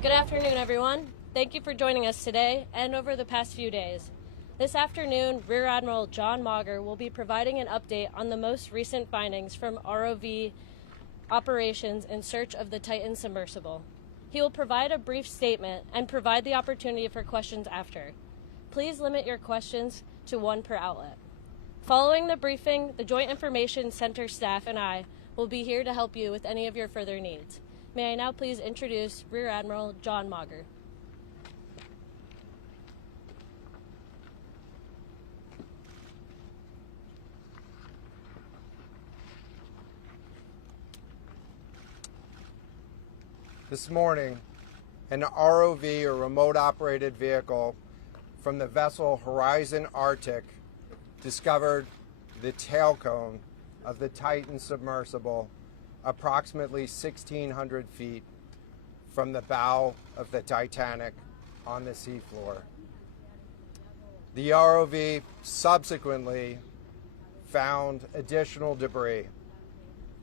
Good afternoon, everyone. Thank you for joining us today and over the past few days. This afternoon, Rear Admiral John Mauger will be providing an update on the most recent findings from ROV operations in search of the Titan submersible. He will provide a brief statement and provide the opportunity for questions after. Please limit your questions to one per outlet. Following the briefing, the Joint Information Center staff and I will be here to help you with any of your further needs. May I now please introduce Rear Admiral John Mauger. This morning, an ROV, or remote operated vehicle, from the vessel Horizon Arctic discovered the tail cone of the Titan submersible approximately 1,600 feet from the bow of the Titanic on the seafloor. The ROV subsequently found additional debris.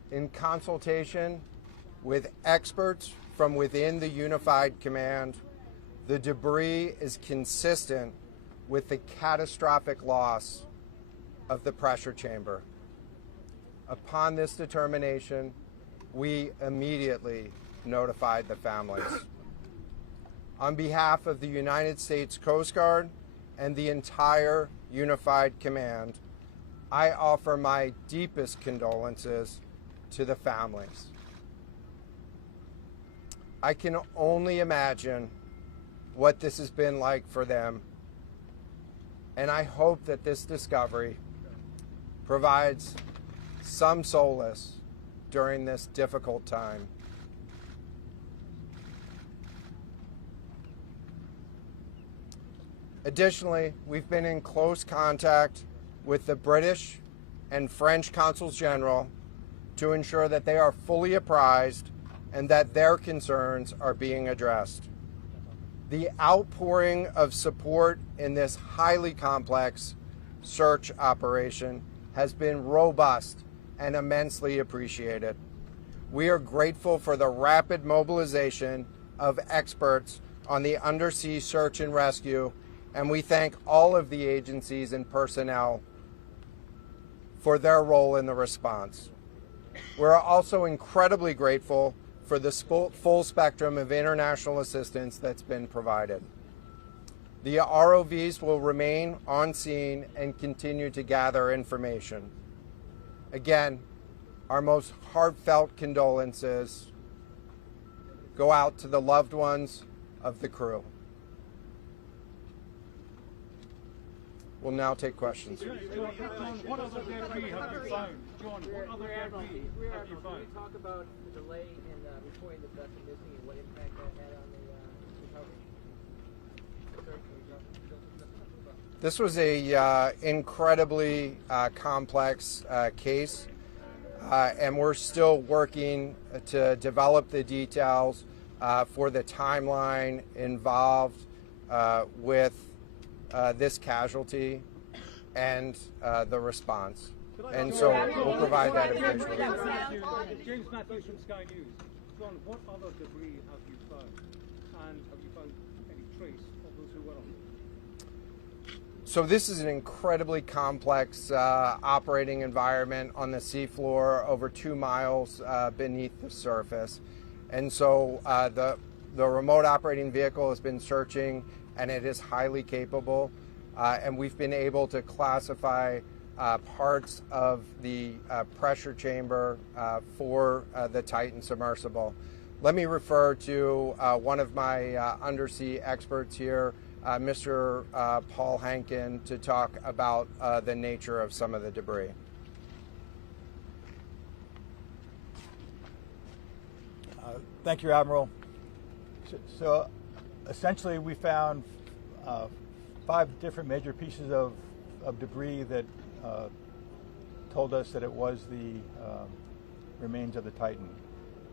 In consultation with experts from within the Unified Command, the debris is consistent with the catastrophic loss of the pressure chamber. Upon this determination, we immediately notified the families. On behalf of the United States Coast Guard and the entire Unified Command, I offer my deepest condolences to the families. I can only imagine what this has been like for them, and I hope that this discovery provides some solace during this difficult time. Additionally, we've been in close contact with the British and French consuls general to ensure that they are fully apprised and that their concerns are being addressed. The outpouring of support in this highly complex search operation has been robust and immensely appreciated. We are grateful for the rapid mobilization of experts on the undersea search and rescue, and we thank all of the agencies and personnel for their role in the response. We're also incredibly grateful for the full spectrum of international assistance that's been provided. The ROVs will remain on scene and continue to gather information. Again, our most heartfelt condolences go out to the loved ones of the crew. We'll now take questions. John, what other debris have you found? John, what other debris have you found? Can you talk about the delay in reporting the vessel missing and what impact that had on the recovery? This was a incredibly complex case, and we're still working to develop the details for the timeline involved with this casualty and the response. And so we'll provide that eventually. James Matthews from Sky News. John, what other debris have you found? And have you found any trace of those who were on it? So this is an incredibly complex operating environment on the seafloor, over 2 miles beneath the surface. And so the remote operating vehicle has been searching, and it is highly capable. And we've been able to classify parts of the pressure chamber for the Titan submersible. Let me refer to one of my undersea experts here, Mr. Paul Hankin, to talk about the nature of some of the debris. Thank you, Admiral. So essentially, we found 5 different major pieces of debris that told us that it was the remains of the Titan.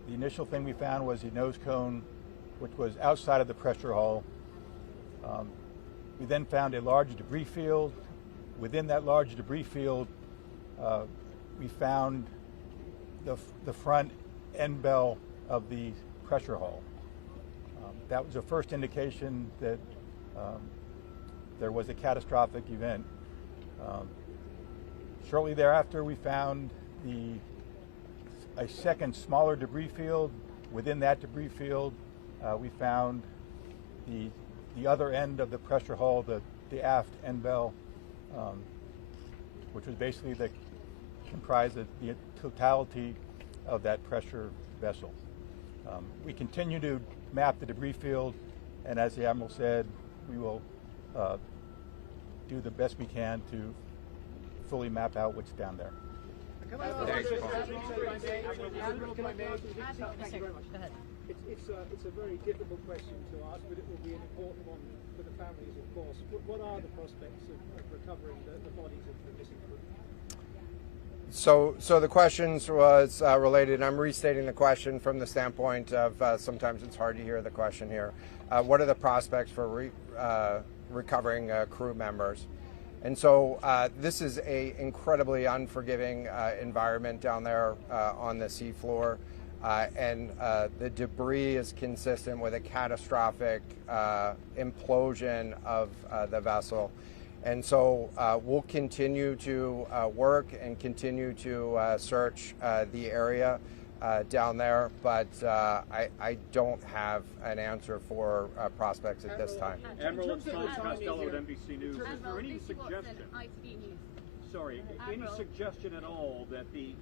The initial thing we found was the nose cone, which was outside of the pressure hull. We then found a large debris field. Within that large debris field, we found the front end bell of the pressure hull. That was the first indication that there was a catastrophic event. Shortly thereafter, we found a second smaller debris field. Within that debris field, we found the other end of the pressure hull, the aft end bell, which was basically comprised of the totality of that pressure vessel. We continue to map the debris field, and as the Admiral said, we will do the best we can to fully map out what's down there. Thanks, Paul. It's a very difficult question to ask, but it will be an important one for the families, of course. What are the prospects of recovering the bodies of the missing crew? So the questions was related. I'm restating the question from the standpoint of sometimes it's hard to hear the question here. What are the prospects for recovering crew members? And so this is a incredibly unforgiving environment down there on the seafloor, and the debris is consistent with a catastrophic implosion of the vessel. And so we'll continue to work and continue to search the area down there, but I don't have an answer for prospects at this time. Admiral, it's Tom Costello at NBC News. Is there any suggestion? Sorry, any suggestion at all that the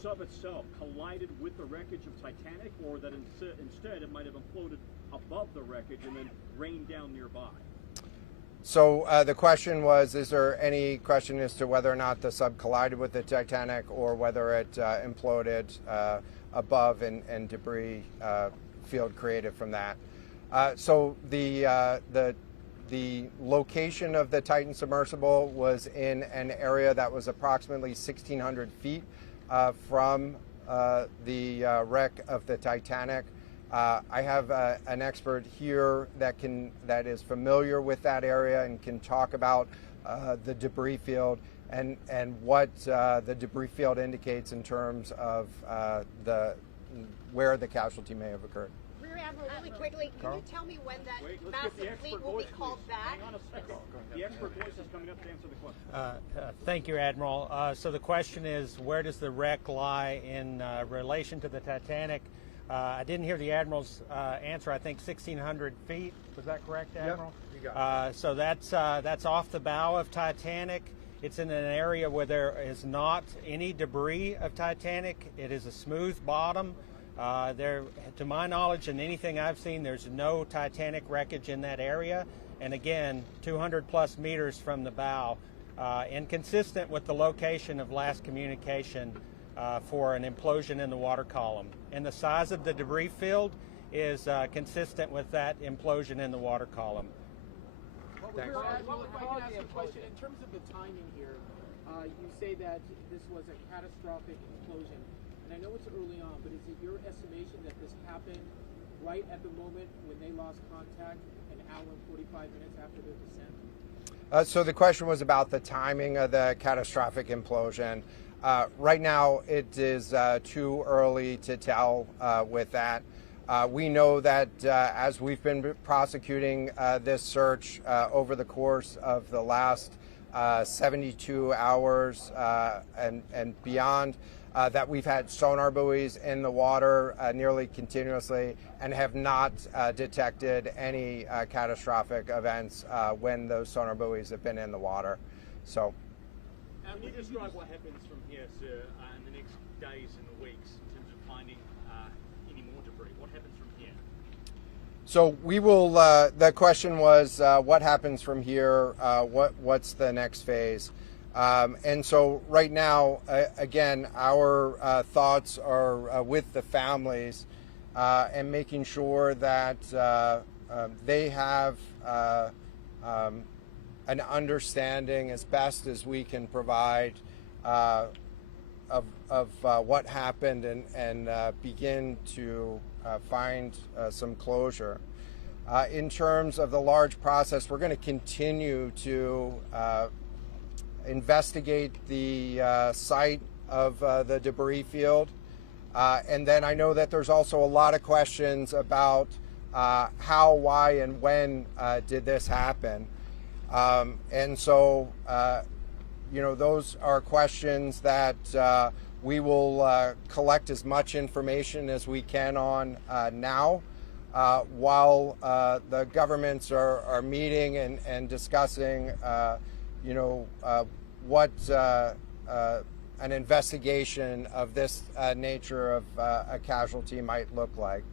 sub itself collided with the wreckage of Titanic, or that instead it might have imploded above the wreckage and then rained down nearby? So the question was, is there any question as to whether or not the sub collided with the Titanic or whether it imploded above and debris field created from that? So the location of the Titan submersible was in an area that was approximately 1,600 feet from the wreck of the Titanic. I have an expert here that is familiar with that area and can talk about the debris field and what the debris field indicates in terms of where the casualty may have occurred. Rear Admiral, really quickly, can you tell me when that massive fleet will be called back? Hang on a second. The expert voice is coming up to answer the question. Thank you, Admiral. So the question is, where does the wreck lie in relation to the Titanic? I didn't hear the Admiral's answer. I think 1,600 feet. Was that correct, Admiral? Yep, you got it. So that's off the bow of Titanic. It's in an area where there is not any debris of Titanic. It is a smooth bottom. There, to my knowledge and anything I've seen, there's no Titanic wreckage in that area. And again, 200 plus meters from the bow, and consistent with the location of last communication for an implosion in the water column. And the size of the debris field is consistent with that implosion in the water column. Thanks. If I can ask a question, in terms of the timing here, you say that this was a catastrophic explosion. And I know it's early on, but is it your estimation that this happened right at the moment when they lost contact, an hour and 45 minutes after their descent? So the question was about the timing of the catastrophic implosion. Right now, it is too early to tell with that. We know that as we've been prosecuting this search over the course of the last 72 hours and beyond, that we've had sonar buoys in the water nearly continuously and have not detected any catastrophic events when those sonar buoys have been in the water. So. Can you describe what happens from here, sir, in the next days and weeks in terms of finding any more debris? What happens from here? So we will. The question was, what happens from here? What's the next phase? And so right now, again, our thoughts are with the families and making sure that they have an understanding as best as we can provide of what happened and begin to find some closure. In terms of the large process, we're going to continue to investigate the site of the debris field. And then I know that there's also a lot of questions about how, why, and when did this happen. And so, those are questions that we will collect as much information as we can on now, while the governments are meeting and discussing, what an investigation of this nature of a casualty might look like.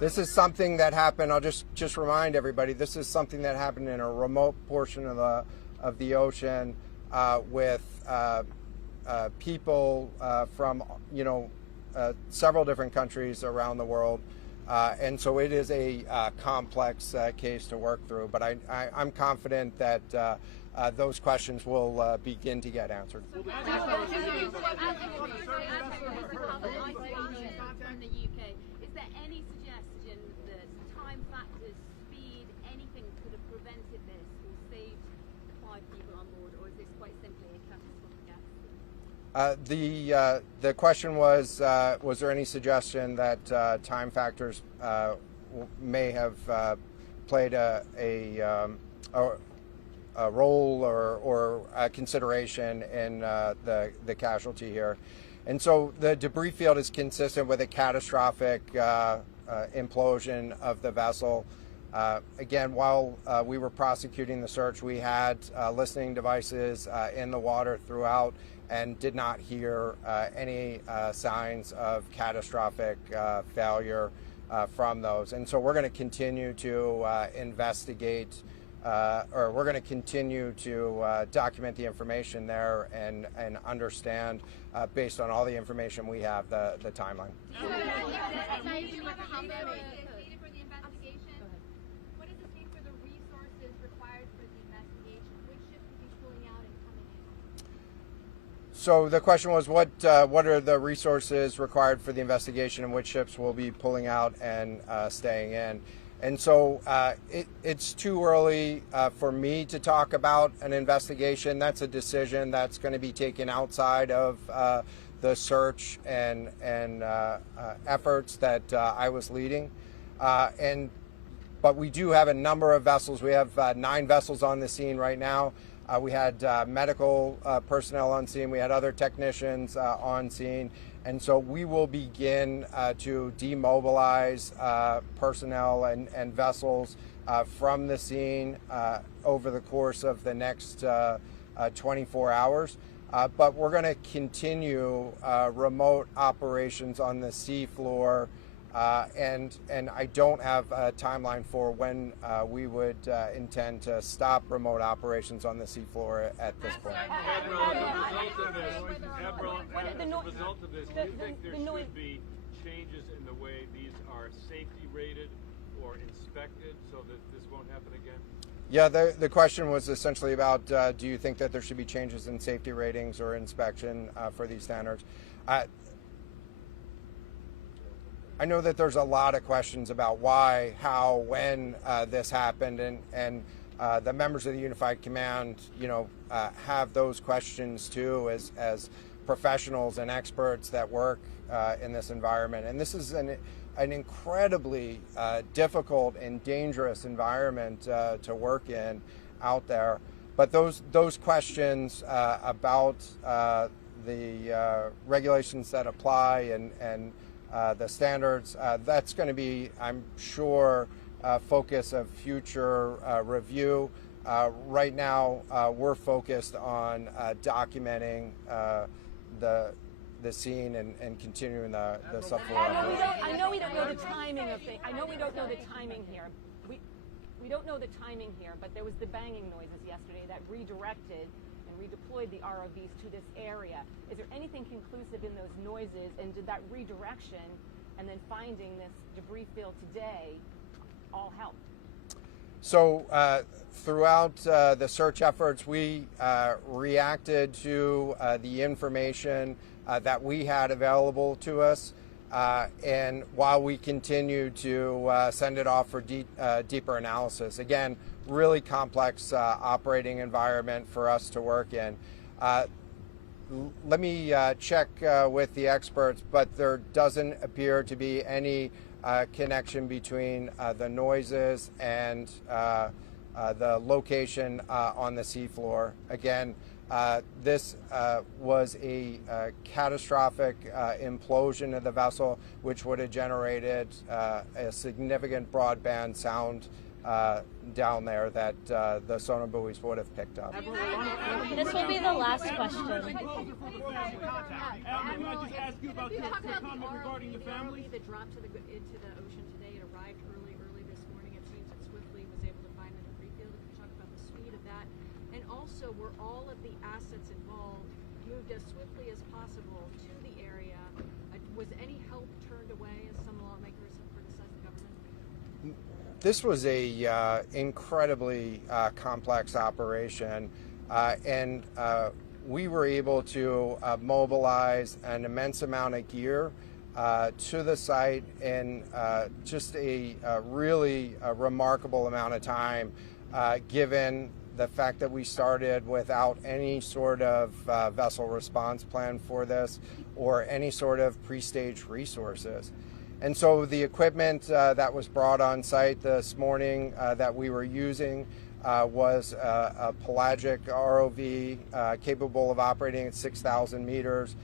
This is something that happened. I'll just remind everybody. This is something that happened in a remote portion of the ocean with people from several different countries around the world, and so it is a complex case to work through. But I'm confident that those questions will begin to get answered. From the UK, is there any suggestion that time factors, speed, anything could have prevented this or saved the 5 people on board, or is this quite simply a catastrophic accident? The question was there any suggestion that time factors may have played a role or a consideration in the casualty here? And so the debris field is consistent with a catastrophic implosion of the vessel. Again, while we were prosecuting the search, we had listening devices in the water throughout and did not hear any signs of catastrophic failure from those. And so we're going to continue to investigate, or we're going to continue to document the information there and understand, based on all the information we have, the timeline. What is the state for the resources required for the investigation? Which ships will be pulling out and coming in? So the question was, what are the resources required for the investigation, and which ships will be pulling out and staying in? And so it's too early for me to talk about an investigation. That's a decision that's going to be taken outside of the search and efforts that I was leading. But we do have a number of vessels. We have 9 vessels on the scene right now. We had medical personnel on scene. We had other technicians on scene. And so we will begin to demobilize personnel and vessels from the scene over the course of the next 24 hours. But we're going to continue remote operations on the sea floor, and I don't have a timeline for when we would intend to stop remote operations on the sea floor at this point. Admiral, as a result of this, do you think there should be changes in the way these are safety rated or inspected so that this won't happen again? Yeah, the question was essentially about, do you think that there should be changes in safety ratings or inspection for these standards? I know that there's a lot of questions about why, how, when this happened, and the members of the Unified Command, have those questions too, as professionals and experts that work in this environment. And this is an incredibly difficult and dangerous environment to work in out there. But those questions about the regulations that apply and the standards, that's going to be, I'm sure, focus of future review. Right now, we're focused on documenting the scene and continuing the subfloor operation. I know we don't know the timing of things. I know we don't know the timing here. We don't know the timing here, but there was the banging noises yesterday that redirected and redeployed the ROVs to this area. Is there anything conclusive in those noises, and did that redirection and then finding this debris field today all help? So throughout the search efforts, we reacted to the information that we had available to us, and while we continue to send it off for deeper analysis. Again, really complex operating environment for us to work in. let me check with the experts, but there doesn't appear to be any connection between the noises and the location on the seafloor. Again, this was a catastrophic implosion of the vessel, which would have generated a significant broadband sound down there that the sonar buoys would have picked up. This will be the last question. Can I just ask you about your comment regarding the family? That dropped into the ocean today. It arrived early this morning. It seems that Swiftly was able to find the debris field. If you talk about the speed of that, and also were all of the assets involved moved as swiftly as possible to the area? Was any help turned away, as some lawmakers have criticized the government? This was a incredibly complex operation, and we were able to mobilize an immense amount of gear to the site in just a really remarkable amount of time, given the fact that we started without any sort of vessel response plan for this or any sort of pre-stage resources. And so the equipment that was brought on site this morning that we were using was a pelagic ROV capable of operating at 6,000 meters,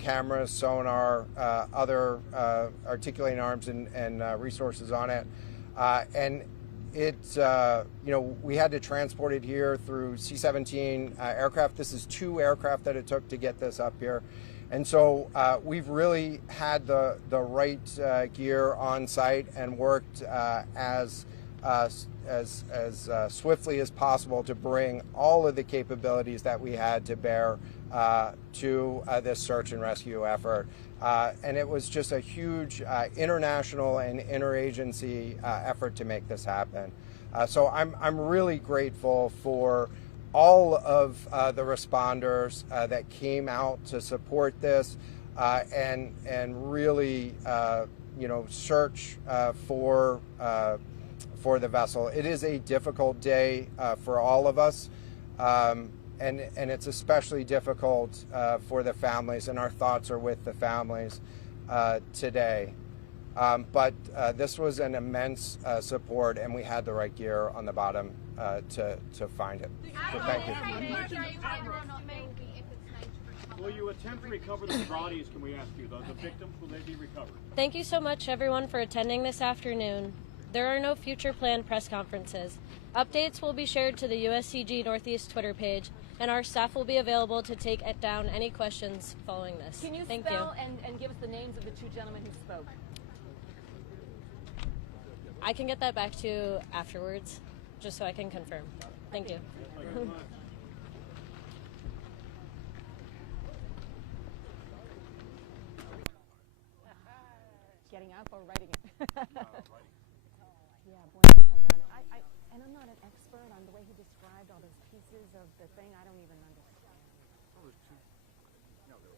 cameras, sonar, other articulating arms and resources on it. And it's, we had to transport it here through C-17 aircraft. This is 2 aircraft that it took to get this up here. And so we've really had the right gear on site and worked as swiftly as possible to bring all of the capabilities that we had to bear to this search and rescue effort. And it was just a huge international and interagency effort to make this happen. So I'm really grateful for all of the responders that came out to support this and really search for the vessel. It is a difficult day for all of us, and it's especially difficult for the families, and our thoughts are with the families today. But this was an immense support, and we had the right gear on the bottom to find it. So thank you. Will you attempt to recover the bodies, can we ask you? The victims, will they be recovered? Thank you so much, everyone, for attending this afternoon. There are no future planned press conferences. Updates will be shared to the USCG Northeast Twitter page, and our staff will be available to take down any questions following this. Can you Thank spell you. and give us the names of the 2 gentlemen who spoke? I can get that back to you afterwards, just so I can confirm. Thank you. Getting up or writing it? Yeah, boy, I done it. And I'm not an expert on the way he described all those pieces of the thing. I don't even understand. Oh, there's 2. No, there